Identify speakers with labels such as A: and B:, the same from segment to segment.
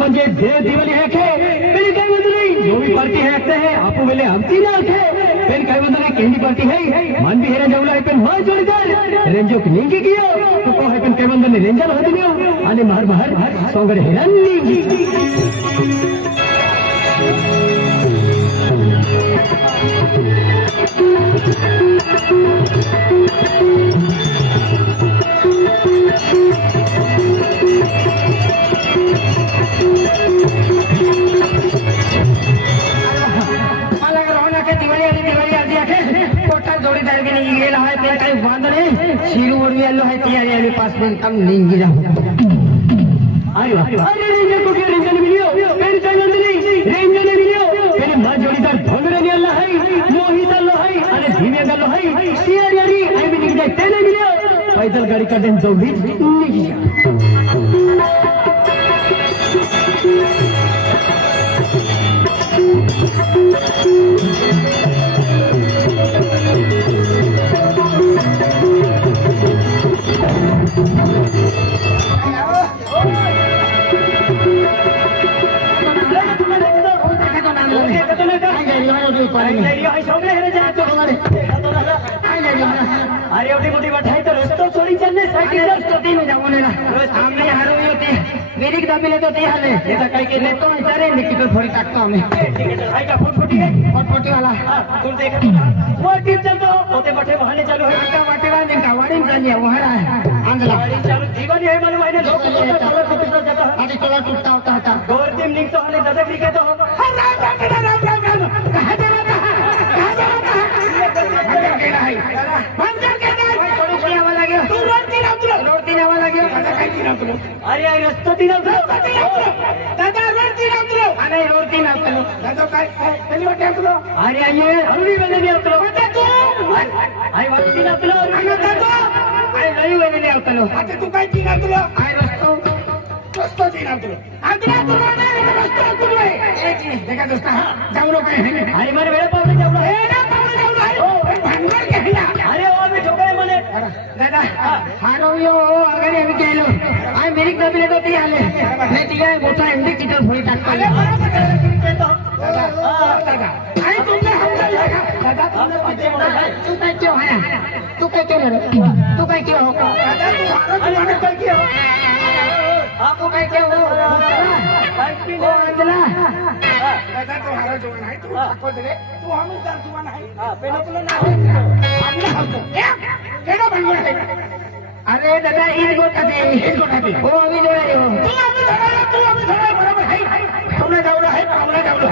A: म्हणजे जे दिवाळी है खे पेली काय म्हणतो नाही जो भी पार्टी है ऐसे है आपो वेले हमती ना खे पेन काय म्हणतो नाही केंडी पार्टी है मन भी हेरा जाऊला है पेन मार जोडीदार रेंजो निंगी कियो तो को है पेन काय म्हणतो नाही रेंजल होती नेऊ आणि मार मार सोंगड हेरान
B: kam ningira
A: aywa arre ninge ko ke rinjan video pen chanandini rinjan video pen ma jodi tar ni allah hai mohit allah hai are dhime allah hai siyari ari i mean ninge tele video paidal gadi ka den jodi अरे उठी मुठी बैठाई तो रोज तो चोरी चलने cycle
B: तो तीन जाऊँ ना रोज सामने हारो ही होती मेरी किताब मिले तो तैयार ले
A: ऐसा कहीं के ले
B: तो इधर ही निकी पे फोड़ी ताकता हमें
A: भाई का फोट फोटी है
B: फोट फोटी वाला
A: तुम देख वो टीम चल तो होते बैठे बहाने चालू है
B: का बाटे वाले का वाड़ी चल गया वहाँ रहा है आंगला
A: चालू जीवन है मालूम है लोग कलर कुत्ता जाता है
B: आज कलर कुत्ता होता है
A: गोर टीम लिंक तो हने दादा क्रिकेट हो
B: अरे અરે
A: આ રસ્તો થી નાખલો
B: દાદા રોડથી નાખલો અને રોડ
A: અરે અહીંયા હલવી બને ની આવતો
B: દાદા
A: આઈ વાતથી નાખલો
B: અને તું કાઈ થી નાખલો આઈ રસ્તો. રસ્તો થી નાખલો આગળ તો
A: મારે અરે મને.
B: દાદા હારો યો આગળ એમ કેલો हाय मेरी कमी येतो ती आले नाही ती काय मोठा एमडी किटर फोडी टाकतो आणि तुमने हमदल दादा तुमने
A: पजे
B: तू काय क्यों है तू काय क्यों लड़े तू काय क्यों हो दादा तू हारो
A: तुम्हारे काय क्यों आपको काय क्यों हो ओ
B: अंजला दादा तू हारो जवान है तू ठाको दे तू हम जवान है
A: हां पेलो पेलो ना हमने
B: हमको ए केडो भांगो है अरे दादा इन गोटा दे इन गोटा हो आम्ही हो तू तू आहे तुमने जावलं
C: आहे. पाहुणे जावलं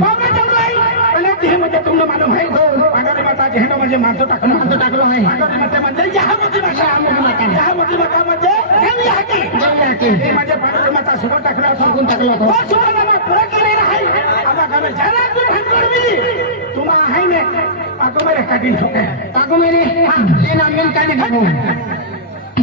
B: पाहुणे जावलं आहे.
C: अरे म्हणजे तुमने मालूम आहे.
B: हो, हो. पागारे माता जेहनो म्हणजे मांतो टाकलो. मांतो टाकलो आहे. पागारे
C: माता म्हणजे यहा मोठी माता.
B: यहा
C: मोठी माता.
B: यहा ते
C: म्हणजे पागारे माता सुबह टाकला
B: सुकून टाकला हो सुबह
C: तू तुम्हा आहे ने पाको मेरे काढीन
B: ठोके मेरे हा ते नाम मेन काढीन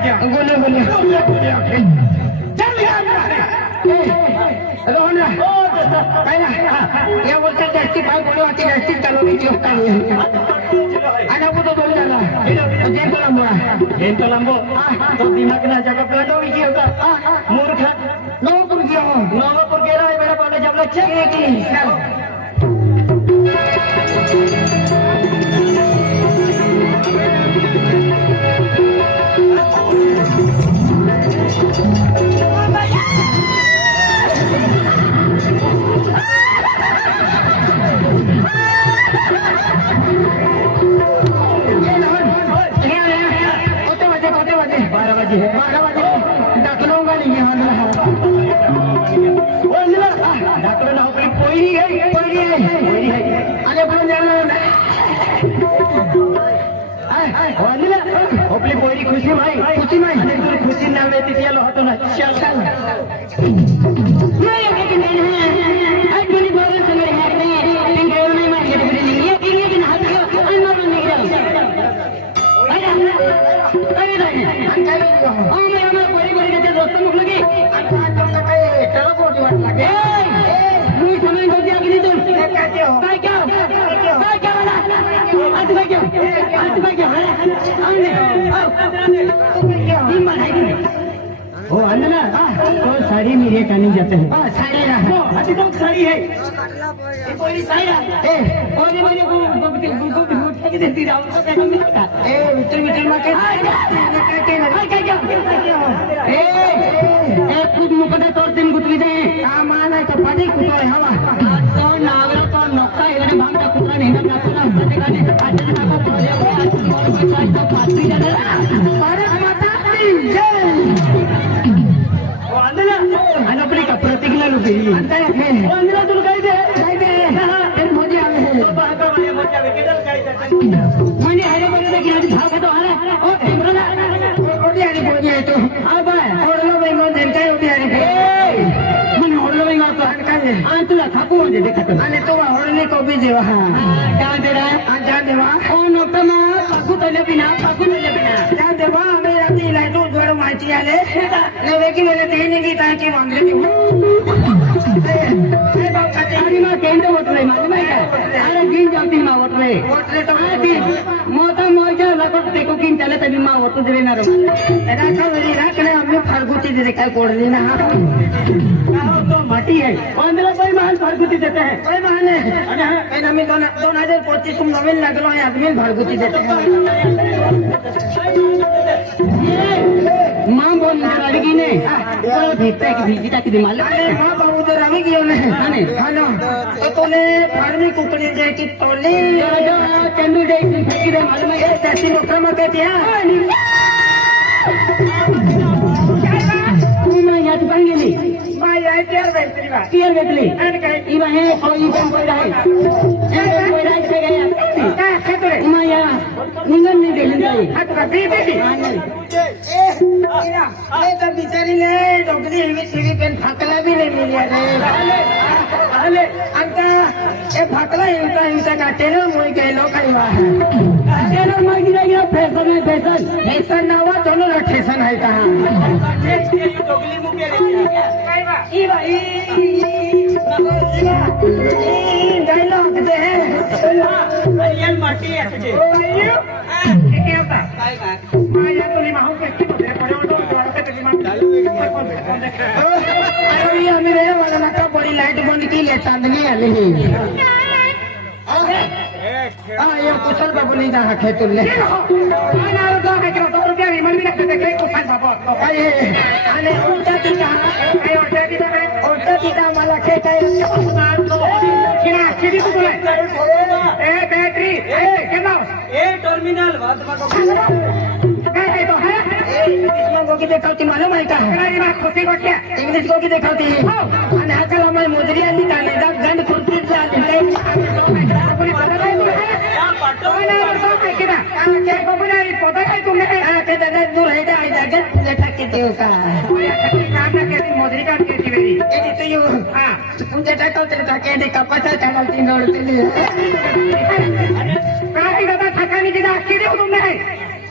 B: काय नाव लाग्या? बोले बोले बोलूया, बोलूया.
C: चल या आम्ही
B: राहणे. रोहन काय ना या वर्षात जास्ती पाय बोलू आता जास्ती चालवली ती होता आणि आपण तो दोन झाला जे बोला मोळा
A: एंतो लांबो तो दिमाग ना जगह प्लाटो विकी होता मूर्ख
B: नवपूर की हो
A: नवापूर गेला आहे मेरा पावले जबला
B: चेक कोते वाजे
A: बारा वाजे है
B: बारा वाजे दाखलो गाली घ्या
A: ओ अंजला डाक्टर नौकरी पोई है
B: पहिली आहे आणि आपण जाणार
A: ओ अंजला ओ आपली पोरी खुशी भाई
B: खुशी भाई आणि
A: तुला खुशी नाव आहे
D: आज में क्या आज में क्या है आने हिम्मत है कि
A: ओ अंदना
B: तो
A: सारी मेरे कहने जाते हैं
B: हाँ सारी रहा वो
A: अभी तक सारी है ये
D: कोई सारी रहा
B: ए
D: और ये मैंने को को को के देती रहा उसको कैसे मिलता
B: ए मित्र मित्र में कहते कहते ना
D: क्या क्या ए ए खुद मुँह पर तोड़ दिन गुतली दे
B: का मान है तो पड़ी कुतरे हवा
D: तो नागरा तो नौका इधर भाँग का कुतरा नहीं ना
A: પ્રતિજ્ઞા રૂપી અંદરા તું કઈ દે
B: કઈ દે મજા આવે
D: મને હારે મને દેખી ભાગ તો જે દેખાતો
B: અને તો ઓડલે કોબી જેવા. હા.
D: કા દેરા
B: આ જા દેવા.
D: ઓ નો ಕೇಂದ್ರ ಓಟ್ರೆ ಮದುವೆ ಆರೋಗ್ಯ ಜಾತಿ ಓಟ್ರೆ
B: ಓಟ್ರೆ ತಗೊಳ್ಳಿ
D: खातो आणि तो ओढली कोबी जेव्हा हा काय ते रे आणि त्या देवा ओ नको ना पाकू तले बिना पाकू तले बिना त्या देवा आम्ही रात्री लाईटून थोडं माहिती आले नव्हे की मला ते निघित आहे की वांगले की आणि मग केंद्र ओटलंय माझी माहिती आहे अरे गिन जाती मा ओटलंय ओटले तर मोठा मोठा लगत ते कुकिंग त्याला तरी मा ओटू देणार राखा
B: वेळी राखले आम्ही फारगुती दिली काय कोडली ना
A: तो माटी है आंध्र बाई महान फारगुती देते हैं
B: काय महाने पण आम्ही दोन दोन हजार पोतीस नवीन लागलो आहे आदमी फारगुती देते
D: माँ बोल अड़गी ने। तो भीते की भीजी तक दिमाग अरे
B: माँ बाबू तो रवि गियो ने हाने हानो तो तूने फार्मी कुकड़ी जे की टोली राजा
D: चंदू जे की फेंकी दे मालूम है?
B: तैसी नौकरा मत कहती है
D: तू ना याद बन गई
B: माँ याद यार बैठली बा
D: यार बैठली
B: अन कहे।
D: ई बहे कोई कम कोई रहे ए कोई रहे से गया
B: का खेतरे
D: माँ या निंगन नहीं देलन ए
B: बिचारीले डोकली हिवी शिवी पेन फाकला बी नाही मिली
A: अरे।
B: आता हे फाकला हिवता हिवता का। टेलर मुळे गेलो काही वा
A: टेलर मुळे गेला गेला आहे फॅशन
B: फॅशन। नावा चलो ना फॅशन आहे का
A: डोकली
B: अरे आम्ही रे मला नका बडी लाईट बंद केली चांदणी आली हा ये कुशल बाबू नहीं जा है तुल्ले आणि उलटा तिचा उलटा तिचा मला खेळ बॅटरी
A: टर्मिनल काय आहे तो
B: इसमें गोगी देखावती मालूम है का खुशी को क्या इंग्लिश गोगी देखावती अनाकल हमारे मुजरी आली ताने दा गंड खुर्ती आली ले अपने पता नहीं तो है
A: कोई ना बस है
B: कि ना क्या बाबू ना पता है तुमने के दादा दूर है दा आई जगत लेटा के देव का मुजरी का के दिवेरी ये तो यू हाँ तुम जेटा को तेरे के दे कपचा चैनल तीन दौड़ते लिए का दादा थकानी की दा आखिर तुमने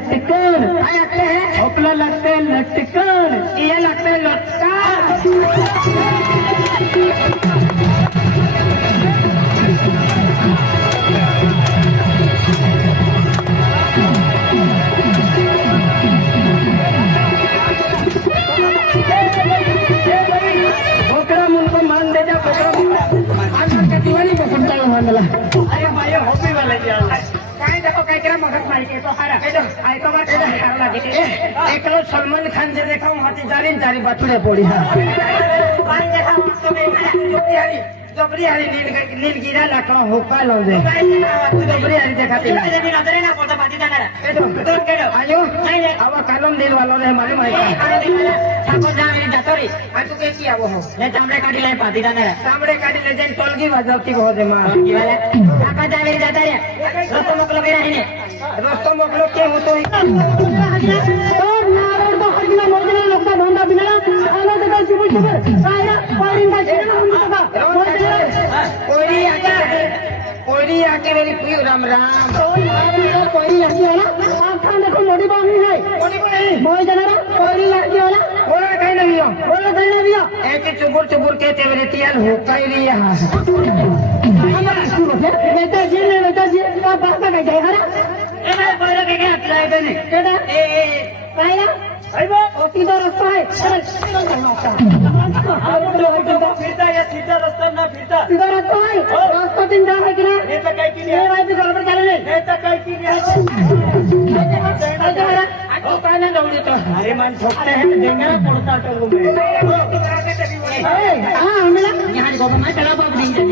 A: लटकन.
B: काय लागते हे
A: आपला लागते लटकन.
B: ये लागते लटका એકલો સલમાન ખાન જે દેખાવ હાથી ચાલી ને તારી બથડે પડી. હા. જોબરી હારી નીલગીરા લાકડો હોકા લો દે
D: જોબરી
B: હારી દેખાતી નથી. એ તો, આયો આવા કાલમ દિલ વાલો રે મારી માહિતી આ તું કેથી આવો હો સાંભળે કાઢી લે જઈને ટોલગી વાજવતી બહુ દે માં રસ્તો મોકલો કે હું તો कोई आके मेरी प्रिय राम राम
C: कोई आके वाला आप खान देखो
D: मोटी
C: बाबी है
B: मोई
C: जना
D: कोई
C: आके वाला
B: बोला कहीं नहीं हो
D: बोला कहीं नहीं हो
B: ऐसे चुबुर चुबुर के तेरे टियाल हो कहीं नहीं यहाँ
D: हमारा शुरू है
B: बेटा जी ने बेटा जी आप बात कर गए हरा
D: ए मैं बोला कहीं आप लाए बने
B: केड़ा
D: ए
B: पाया
A: तिथं
B: रस्ता आहे
A: फिरता या सीधा रस्ता ना फिरता
B: तिथं रस्ता आहे रस्ता तीन आहे की नाही
A: नेता काय केली आहे
B: गडबड झालेली
A: नेता काय केली आहे अरे मन छोटे हैं देंगे ना पड़ता टोलू में हाँ
C: हमने
D: यहाँ देखो मैं चला बाप देंगे